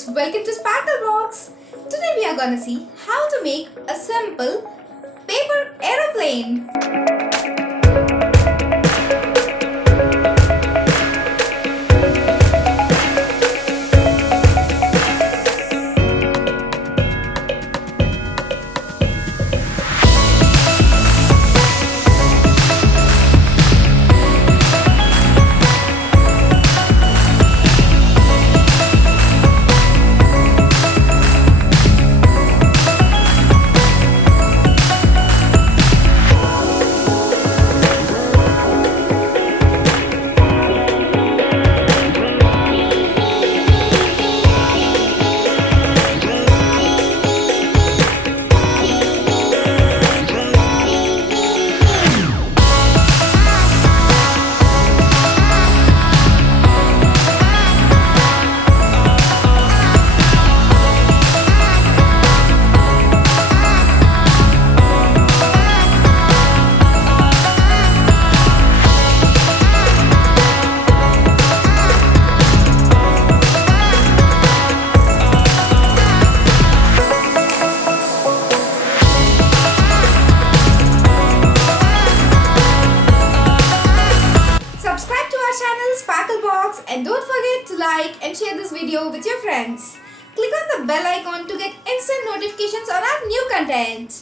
friends, welcome to SparkleBox. Today we are gonna see how to make a simple paper aeroplane. SparkleBox, and don't forget to like and share this video with your friends. Click on the bell icon to get instant notifications on our new content.